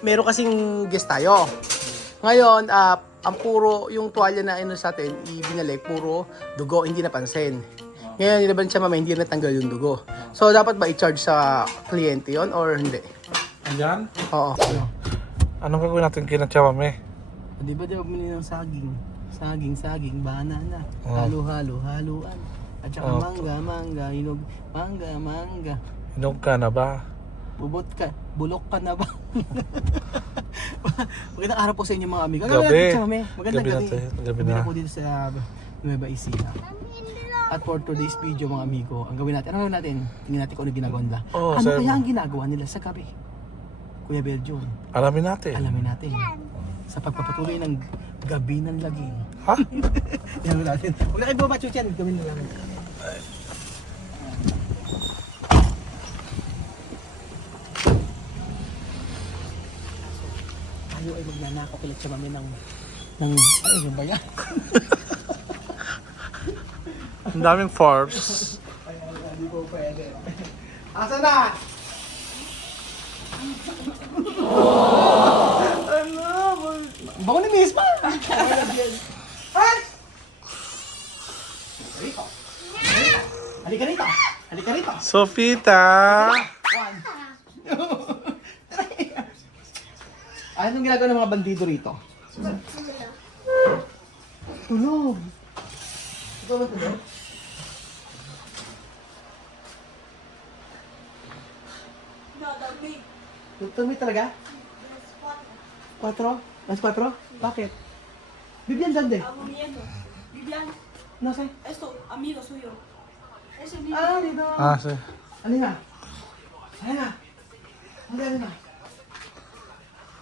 meron kasing guest tayo. Ngayon, ang puro, yung tuwalya na ano sa atin, ibinalik, puro dugo, hindi napansin. Ngayon, nilaban siya mama, hindi natanggal yung dugo. So, dapat ba i-charge sa kliyente yon or hindi? Ayan? Oo. Anong gagawin natin kinatsa, mami? Di ba daw bumili ng saging? Saging, banana. Oh. Halo-halo, haluan. At saka Oh. mangga, hinog. Mangga. Hinog ka na ba? Bulok ka na ba? Magandang araw po sa inyo mga amigo. Gabi. Magandang Gabi gabi. natin. Gabi Gabi na. na po dito sa Nueva Ecija. At for today's video mga amigo, ang gawin natin, tingnan natin kung ano ginagawa nila. Oh, Ano sir. kaya ang ginagawa nila sa gabi? Kuya Belgium, Alamin natin. alamin natin. Sa pagpapatuloy ng gabi ng laging. Ha? Yan natin. Huwag na kayo bumaba, Chuchan. Gawin na lang. Tayo ay magnanakaw kilat siya mami ng ay, ano ba yan? Ang daming force. Hindi po pwede. Asa na? Ano? Bako ni Miss pa! Ay! Halika rito! Sofita! One. Anong ginagawa ng mga bandido rito? Tulog. Ito ba tulog? Tulog talaga? Cuatro? Las cuatro? Bakit? Vivian, ¿dónde? Aburriendo. Vivian, No sé. esto, amigo suyo. Ese mismo. Ah, dito. Sí. Alina. Alina. Alina.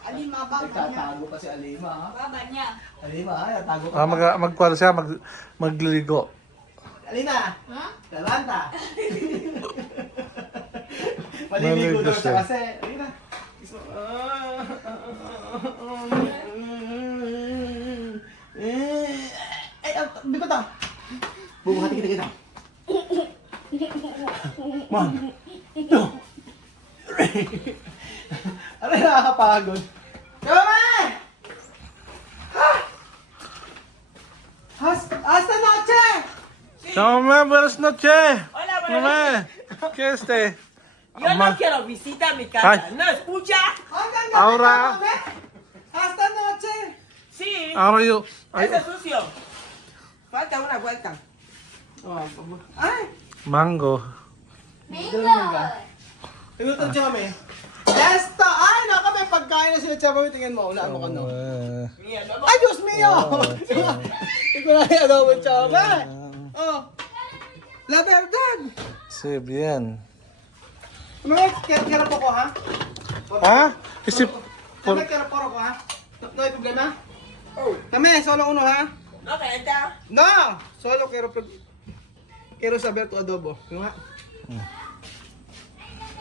Alima, baba niya. Nagtatago pa si Alima, ha? Baba niya. Alima, ha? Nagtatago pa. Magkwala siya, magliligo. Alina! Ha? Lalanta! Maliligo daw siya kasi. Alina! Ay, bikot ah! Bubuhati kita. One, two, three. Ano yung nakakapagod? Kama! Ha? Hasta noche! Chama, buenas noches. Hola, buenas Mamá, noches. ¿qué es este? Yo no quiero visita a mi casa. Ay. ¿No escucha? Hanggang Aura. gabi ka, mami? Hasta noche! Sí. Ahora yo. Ese es sucio. Falta una vuelta. Ay! Mango. Pinutan siya kami. Esto! Ay, naka may pagkain na sila siya kami. Tingnan mo, wala mo kano. Mira, no, Ay, Diyos mio! Hindi ko na yung adobo siya kami. Oh! La verdad! Sí, bien. May kera po ko, ha? ¿Ah? Kasi May kera po ko, ha? No hay problema? Kami, solo uno, ha? no, caleta. No! Solo quiero saber tu adobo. Yung nga?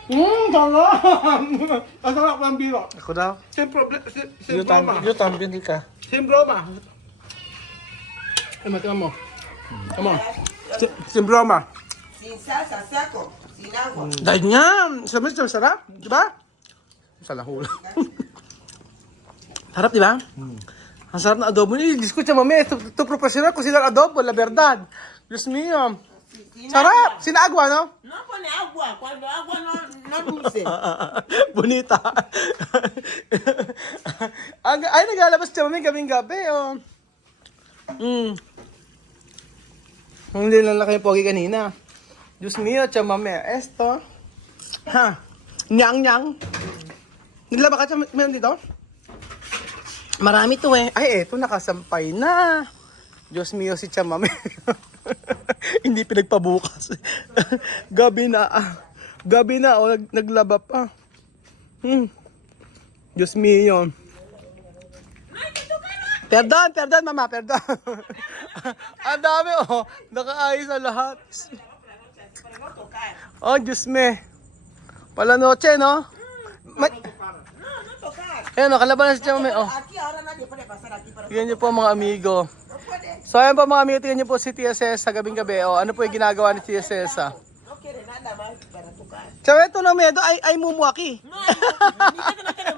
Sarap! Ang sarap ng biro. ako daw. Sin broma. Yo también, Ika. Sin broma. Tama mo. Come on. Sin broma. Sin salsa, saco. Sin agua. Dahil nga, sarap, di ba? Salahula. Sarap, di ba? Ang sarap na adobo niyo. Discucha mami, ito profesional cocinar adobo, la verdad. Diyos mío. Sin Sarap! Sinagwa, no? No pone agua. Cuando agua no dulce. Bonita. Ay, naglalabas siya mami gabing gabi, oh. Hindi lang laki yung pogi kanina. Diyos mío, siya mami. Esto. Ha? Nyang. Naglaba ka siya, meron dito? Marami to eh. Ay, eto, nakasampay na. Diyos mío, si Chamame. Hindi pinagpabukas. Gabi na. Gabi na, oh, naglaba pa. Diyos mío. Perdon, mama, perdon. Ang dami, oh. Nakaayos na lahat. Oh, Diyos me. Pala noche, no? No tocar. Ayan, no, kalaban na si Chamame, oh. Aquí ahora nadie puede pasar aquí. Pero Tingnan niyo po mga amigo. no puede. So ayan po mga amigo, tingnan niyo po si Tia Cesa gabing gabi. O, ano po yung ginagawa ni Tia Cesa? No quiere nada más para tocar. Sabi ito na medo ay mumuaki. No, mi casa no tiene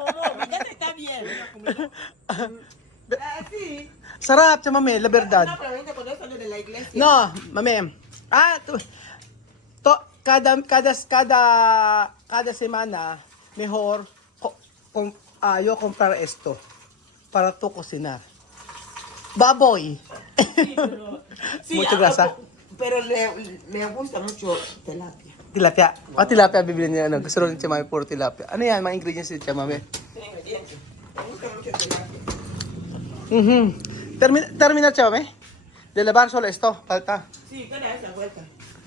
Sí. Sarap sa mami, la verdad. No, pero vente con eso de la iglesia. No, mami. Cada semana, mejor yo comprar esto para tu cocinar. Baboy. Sí, Mucho grasa. Pero me gusta mucho tilapia. Tilapia. Tilapia bibili niya. Ano. Gusto rin siya mami, puro tilapia. Ano yan, mga ingredients niya mami? Tiene ingredientes. Me gusta mucho tilapia. Terminar siya mami? De lavar solo esto, falta. Sí, que da esa vuelta.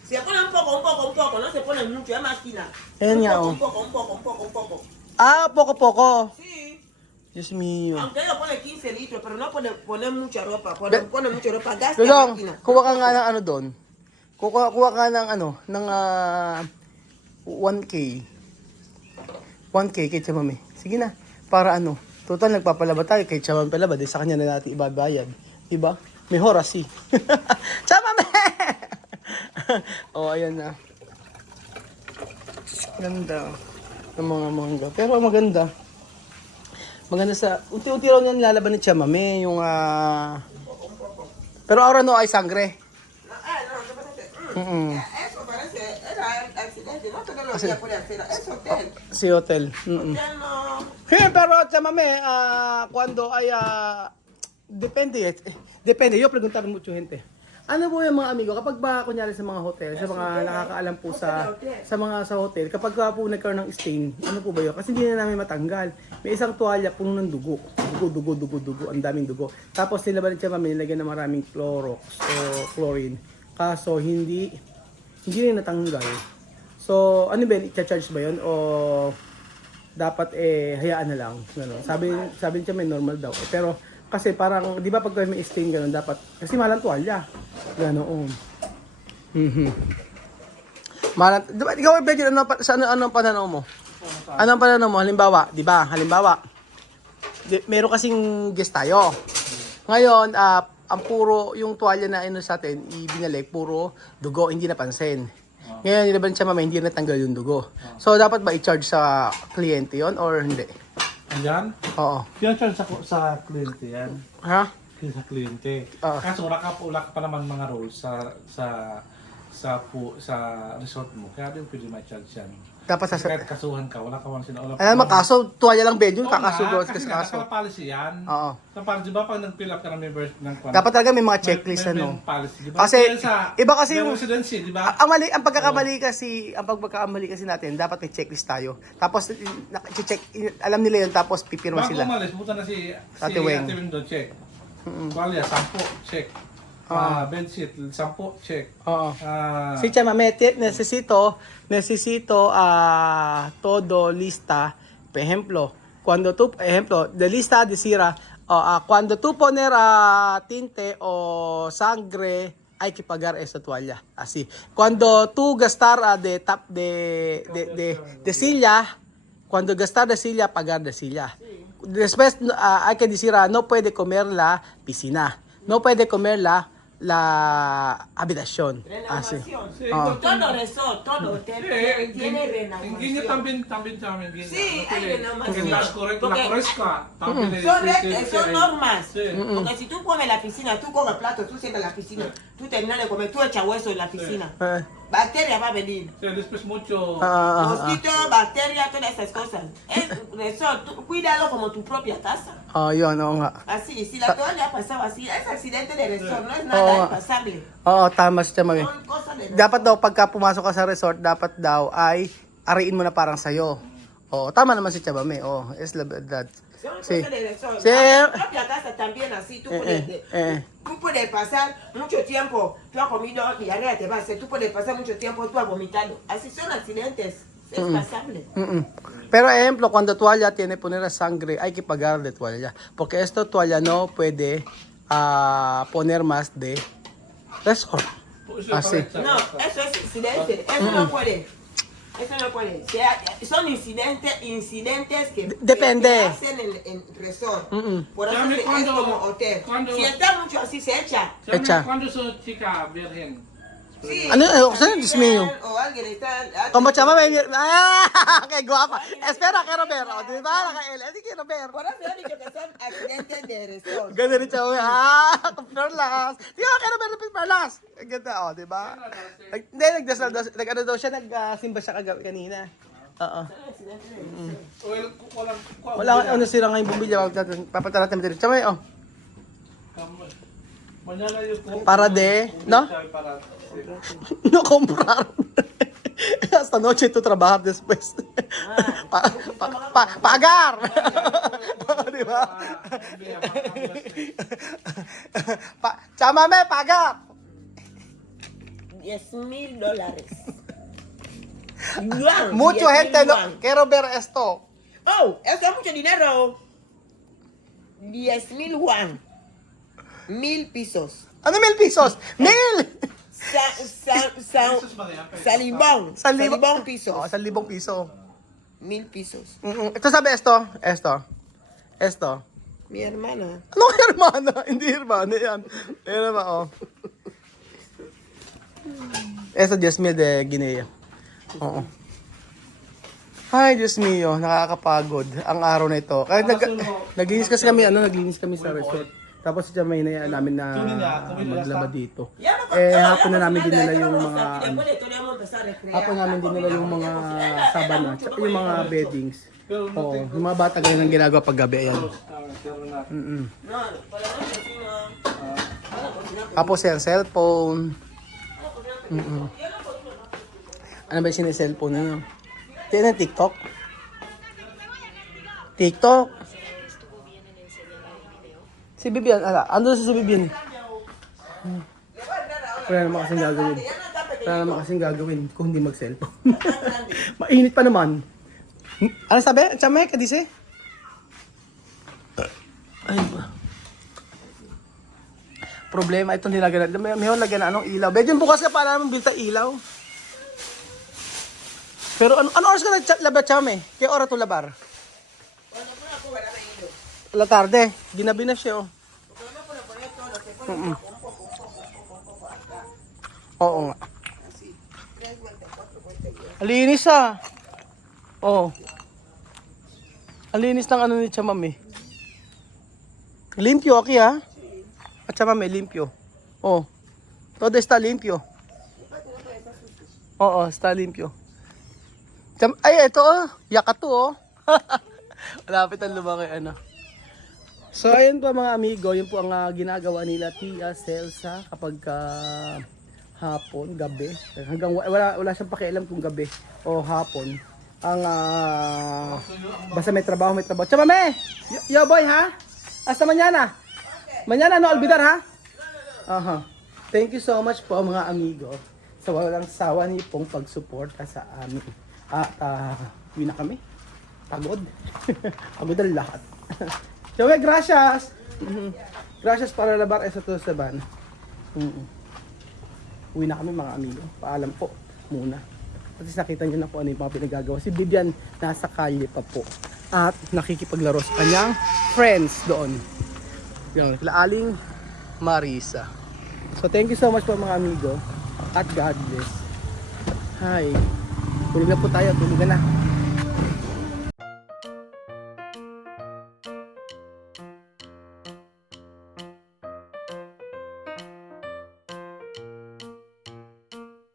Se pone un poco, no se pone mucho, es máquina. Ayan nga, oh. Un poco. Poco. Sí. Dios mío. Aunque ella pone 15 litros, pero no pone mucha ropa. Pone mucha ropa, gasta Dudong, máquina. kuha ka nga ng ano doon. Kuha ka ng ano, ng 1K. 1K kay Chamami. Sige na, para ano. Total, nagpapalaba tayo kay Chamami palaba. Di sa kanya na natin ibabayad. Diba? Mejor así. Chamami! Oh, ayan na. Ganda. Ng mga mangga. Pero maganda. Maganda sa... Unti-unti raw niya nilalaban ni Chamami. Yung Pero ahora no hay sangre. No, ¿qué pasa? Eso parece, era accidente, no te lo voy a poner hacer, es hotel. Si hotel. Ya no. Pero Chamami, cuando hay... Depende. Depende. Yo preguntaba mucho gente. Ano po yung mga amigo, kapag ba kunyari sa mga hotel, sa mga nakakaalam po sa hotel, kapag po nagkaroon ng stain, ano po ba yun? Kasi hindi na namin matanggal. May isang tuwalya puno ng dugo. Dugo. Ang daming dugo. Tapos nila ba rin siya mami, nilagyan ng maraming Clorox o chlorine. Kaso hindi rin natanggal. So, ano ba yun? I-charge ba yun? O dapat hayaan na lang? Ano? Sabi niya may normal daw. Pero, kasi parang, di ba pag may stain gano'n, dapat, kasi mahal ang tuwalya. Ganoon. Mahal, di ba, ikaw, Benji, anong pananaw mo? Anong pananaw mo? Halimbawa, di ba? Meron kasing guest tayo. Ngayon, ang puro, yung tuwalya na sa atin, ibinalik, puro dugo, hindi napansin. Ngayon, nilaban siya mami, hindi natanggal yung dugo. So, dapat ba i-charge sa kliyente yon or hindi? Ayan? Oo. Pinacharge sa kliyente yan. Ha? Sa kliyente. Kaso wala ka pa naman mga rules sa resort mo. Kaya din pwede ma-charge yan. Dapat Kahit kasuhan ka, wala ka man sinaulap. Alam mo, kaso, tuwalya lang Benjo, kakasugot kasi kaso. naka-policy yan. Oo. Di ba pag nag-fill up ka ng member ng Dapat talaga may mga checklist, ano. may policy, di ba? Kasi, iba kasi yung, residency, di ba? ang pagkakamali kasi natin, dapat may checklist tayo. Tapos, check, alam nila yun, tapos pipirma Bago sila. umalis, pumunta na si Ate Weng doon, check. Tuwalya, 10, check. Bedsheet, 10, check. Oo. Si Chama, necesito todo lista. Por ejemplo, de lista decir, cuando tú poner tinte o sangre, hay que pagar esa toalla. Así. Cuando tú gastar de silla, cuando gastar de silla, pagar de silla. Después hay que decir, no puede comer la piscina. No puede comer la habitación. Así. Sí, todo resort, todo hotel tiene En Guinea renovación. también saben Guinea. Sí, hay renovación. En las corresca también Son normas. Sí. Porque si tú comes la piscina, tú comes plato, tú sientas en la piscina, tú terminas de comer, tú echas hueso en la piscina. Bacteria va a venir. Sí, después mucho... Mosquitos, bacterias, todas esas cosas. Es resort, cuídalo como tu propia casa. Yun, oo nga. Así, si la toalla ha pasado así, es accidente de resort, no es nada pasable. Oo, tama si Chama. Son cosas de resort. Dapat daw, pagka pumasok ka sa resort, dapat daw ay ariin mo na parang sayo. Oo, tama naman si Chama. Oo, es la verdad. Son Sí. cosas de resort. Sí. En tu propia casa también así, tú puedes pasar mucho tiempo, tú has comido diarrea, te va a hacer, tú puedes pasar mucho tiempo, tú has vomitado. Así son accidentes, es pasable. Pero ejemplo, cuando toalla tiene poner sangre, hay que pagar de toalla. Porque esta toalla no puede poner más de resort. Así. No, eso es accidente, eso no puede. Eso no puede. Son incidentes que Depende. que hacen en resort. Por eso Dame, es cuando- como hotel. cuando- Si está mucho así, se echa. Echa. ¿Cuándo su chica virgen? Sí. Ano, sa'yo, Diyos mío. O alguien está... Como chama, may... Qué guapa. Espera, kay Roberto. Di ba? Naka-L. Di kay Roberto. Por eso he dicho que son accidentes de resort. Ganda rin siya. Perlas. Di ba, kay Roberto Perlas? Ang ganda, di ba? Hindi, nag-ano daw siya, nag-simba siya kanina. Oo. Wala ano sila ngayon bumili. Papatala natin dito. Chama, Mañana yo Para de, ¿no? No comprar. Hasta noche tú trabajar después. Pagar. Di ba? Chámame, pagar. $10,000. Yuan, Mucho 10,000 gente no yuan. quiero ver esto. Oh, eso es mucho dinero. 10,000 yuan. 1,000 pesos. Ano 1,000 pesos? 1,000! Salibón. Salibón pesos. Oh, 1,000 piso. 1,000 pesos. Ito sabi, esto. Mi hermana. Ano hermana? Hindi hermana yan. Ayan naman, oh. Esto, 10,000 de Guinea. Oo. Ay, Diyos mio, nakakapagod ang araw na ito. Kaya naglinis kasi kami, naglinis kami sa resort. Tapos si Jamay na namin na maglaba dito. Hapon na namin dinala yung mga sabana, tsaka yung mga beddings. Oo, yung mga bata ganyan ang ginagawa pag gabi, ayan. Tapos yung cellphone. Ano ba yung sineselfone na? Tignan na TikTok. Si Bibian, ando si Bibian. Wala naman kasing gagawin kung hindi mag-cellphone. Mainit pa naman. Ano sabi? Chame, kadise? Ay ba? Problema itong nilagyan. May lagyan na anong ilaw. Bedyan bukas ka para naman bilta ilaw. Pero ano oras ka naglabar, Chame? Kaya oras to labar? La tarde. Ginabi na siya, oh. Oo nga. Alinis, ah. Oo. Alinis ng ano ni Chamam, eh. Limpyo, okay, ha? At Chamam, limpyo. Oh. Todo está limpyo. Oo, está limpyo. Ay, ito, oh. Yakato, oh. Malapit ang lumaki, ano. So ayun po mga amigo, yun po ang ginagawa nila Tia Celsa kapag hapon, gabi. Hanggang wala siyang pakialam kung gabi o hapon. Ang basta may trabaho. Chama me! Yo boy ha? Hasta mañana. Mañana no olvidar ha? Aha. Thank you so much po mga amigo sa walang sawa niyo pong pagsuporta sa amin. At uwi na kami. Pagod. Pagod ang lahat. So, gracias. Gracias para labar sa to sa ban. Uwi na kami mga amigo. Paalam po muna. At nakita niyo na po ano yung mga pinagagawa. Si Bibian nasa kalye pa po. At nakikipaglaro sa kanyang friends doon. Yung Aling Marisa. So, thank you so much po mga amigo. At God bless. Hi. Tulog na po tayo. Tulog na.